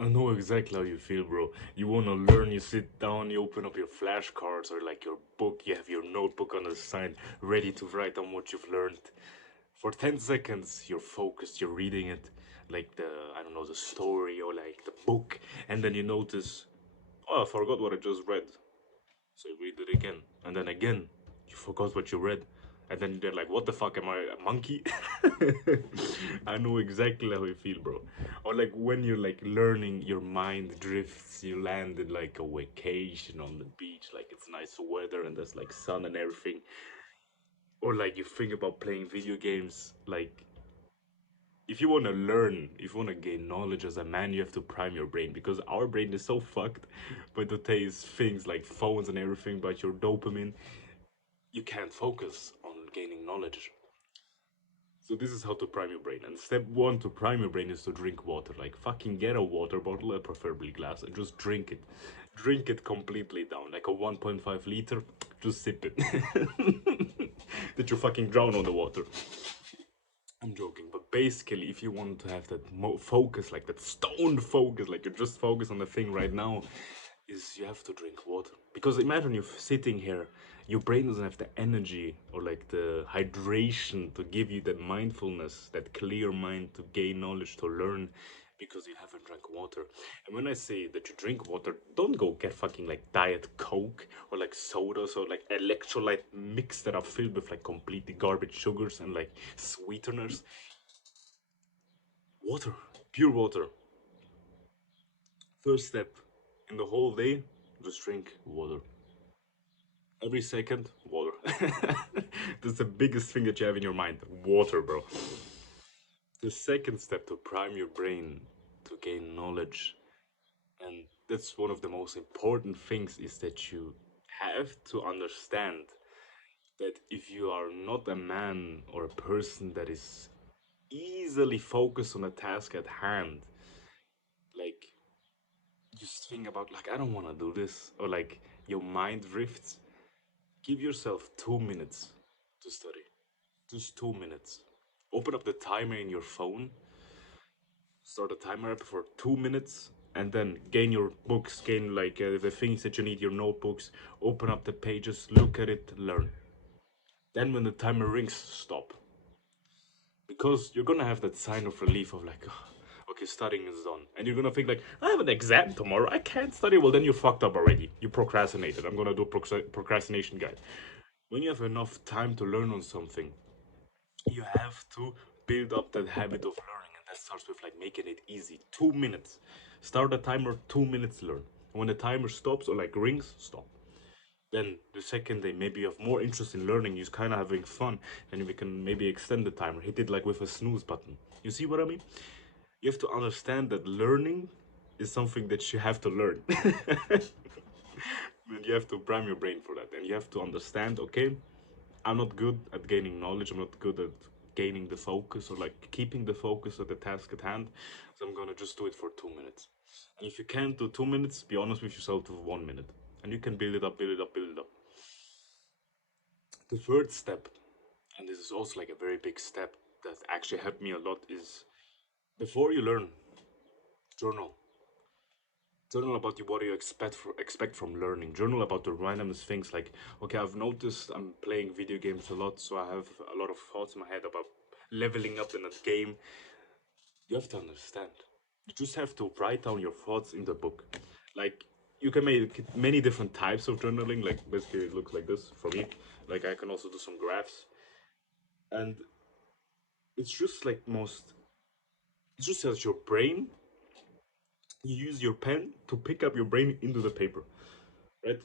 I know exactly how you feel, bro. You wanna learn, you sit down, you open up your flashcards or like your book, you have your notebook on the side, ready to write down what you've learned. For 10 seconds, you're focused, you're reading it, like I don't know, the story or like the book, and then you notice, oh, I forgot what I just read. So you read it again, and then again, you forgot what you read. And then they're like, what the fuck, am I a monkey? I know exactly how you feel, bro. Or like when you're like learning, your mind drifts, you land in like a vacation on the beach, like it's nice weather and there's like sun and everything. Or like you think about playing video games, like if you want to learn, if you want to gain knowledge as a man, you have to prime your brain because our brain is so fucked by today's things like phones and everything, but your dopamine, you can't focus on gaining knowledge. So this is how to prime your brain. And step one to prime your brain is to drink water. Like fucking get a water bottle, preferably glass, and just drink it. Drink it completely down, like a 1.5 liter. Just sip it. That you fucking drown on the water. I'm joking, but basically, if you want to have that focus, like that stoned focus, like you're just focused on the thing right now, is you have to drink water. Because imagine you're sitting here, your brain doesn't have the energy or like the hydration to give you that mindfulness, that clear mind to gain knowledge, to learn, because you haven't drank water. And when I say that you drink water, don't go get fucking like Diet Coke or like sodas or like electrolyte mix that are filled with like completely garbage sugars and like sweeteners. Water, pure water. First step in the whole day, just drink water. Every second, water. That's the biggest thing that you have in your mind. Water, bro. The second step to prime your brain to gain knowledge, and that's one of the most important things, is that you have to understand that if you are not a man or a person that is easily focused on a task at hand, like just think about like I don't want to do this, or like your mind drifts, give yourself 2 minutes to study. Just 2 minutes. Open up the timer in your phone, start a timer app for 2 minutes, and then gain your books, gain like the things that you need, your notebooks, open up the pages, look at it, learn. Then when the timer rings, stop. Because you're gonna have that sign of relief of like, "Oh, okay, studying is done." And you're gonna think like, I have an exam tomorrow, I can't study. Well, then you're fucked up already. You procrastinated. I'm gonna do a procrastination guide. When you have enough time to learn on something, you have to build up that habit of learning, and that starts with like making it easy. 2 minutes. Start a timer, 2 minutes learn. When the timer stops or like rings, stop. Then the second day, maybe you have more interest in learning, you're kind of having fun, and we can maybe extend the timer. Hit it like with a snooze button. You see what I mean? You have to understand that learning is something that you have to learn. And you have to prime your brain for that. And you have to understand, okay, I'm not good at gaining knowledge. I'm not good at gaining the focus or like keeping the focus of the task at hand. So I'm gonna just do it for 2 minutes. And if you can't do 2 minutes, be honest with yourself with 1 minute. And you can build it up, build it up, build it up. The third step, and this is also like a very big step that actually helped me a lot, is before you learn, journal. Journal about what you expect from learning. Journal about the randomest things like, okay, I've noticed I'm playing video games a lot, so I have a lot of thoughts in my head about leveling up in a game. You have to understand. You just have to write down your thoughts in the book. Like you can make many different types of journaling. Like basically, it looks like this for me. Like I can also do some graphs, and it's just like most. It's just as your brain. You use your pen to pick up your brain into the paper, right?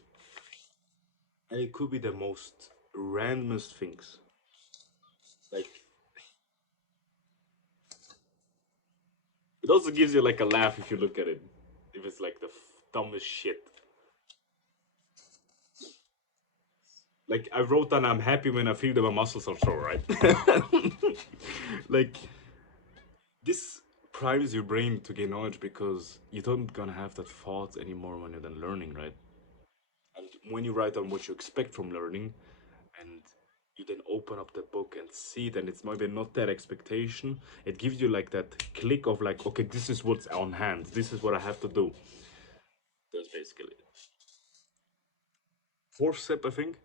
And it could be the most randomest things. Like it also gives you like a laugh if you look at it. If it's like the dumbest shit. Like I wrote down, I'm happy when I feel that my muscles are sore, right? Like this primes your brain to gain knowledge because you don't gonna have that thought anymore when you're done learning, right? And when you write down what you expect from learning, and you then open up the book and see it, and it's maybe not that expectation. It gives you like that click of like, okay, this is what's on hand. This is what I have to do. That's basically it. Fourth step, I think,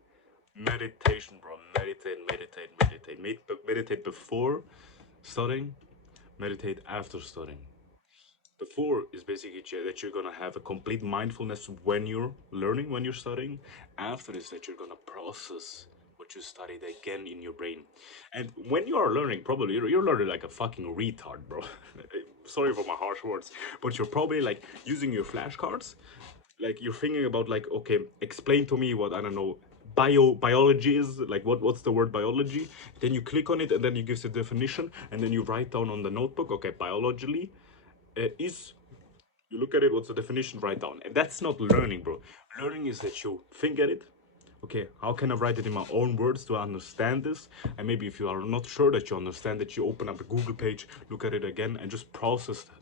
meditation, bro. Meditate, meditate, meditate. Meditate before studying, meditate after studying. Before is basically that you're gonna have a complete mindfulness when you're learning, when you're studying. After is that you're gonna process what you studied again in your brain. And when you are learning, probably you're learning like a fucking retard, bro. Sorry for my harsh words, but you're probably like using your flashcards. Like you're thinking about like, okay, explain to me what, I don't know, biology is, like what's the word biology. Then you click on it and then you give the definition and then you write down on the notebook, okay, biologically is, you look at it, what's the definition, write down. And that's not learning, bro. Learning is that you think at it, okay, how can I write it in my own words to understand this? And maybe if you are not sure that you understand it, you open up a Google page, look at it again, and just process that.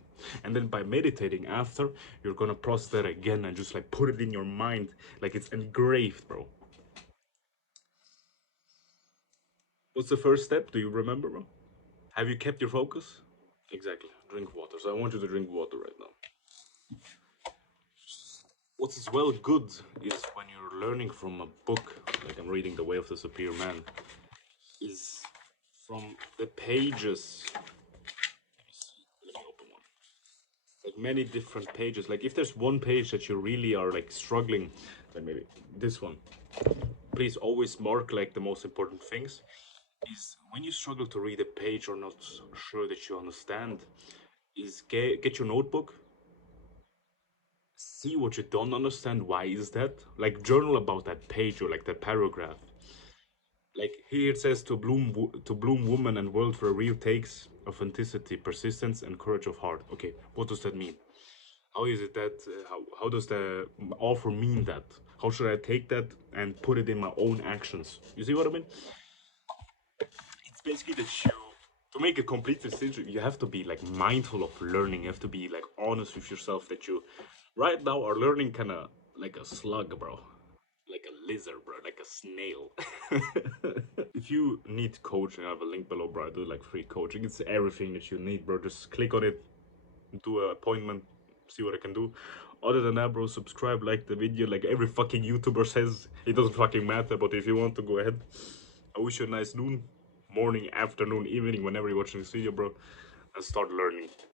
And then by meditating after, you're gonna process that again and just like put it in your mind like it's engraved, bro. What's the first step? Do you remember, bro? Have you kept your focus? Exactly. Drink water. So I want you to drink water right now. What's as well good is when you're learning from a book, like I'm reading The Way of the Superior Man, is from the pages. Let me open one. Like many different pages. Like if there's one page that you really are like struggling, then maybe this one. Please always mark like the most important things. Is when you struggle to read a page or not sure that you understand, is get your notebook, see what you don't understand, why is that, like journal about that page or like that paragraph. Like here it says, to bloom woman and world for a real takes authenticity, persistence, and courage of heart. Okay, what does that mean? How is it that how does the author mean that? How should I take that and put it in my own actions? You see what I mean? It's basically that you, to make a complete decision, you have to be like mindful of learning. You have to be like honest with yourself that you right now are learning kind of like a slug, bro, like a lizard, bro, like a snail. If you need coaching, I have a link below, bro. I do like free coaching. It's everything that you need, bro. Just click on it, do an appointment, see what I can do. Other than that, bro, subscribe, like the video, like every fucking YouTuber says. It doesn't fucking matter, but if you want to, go ahead. I wish you a nice noon, morning, afternoon, evening, whenever you're watching this video, bro, and start learning.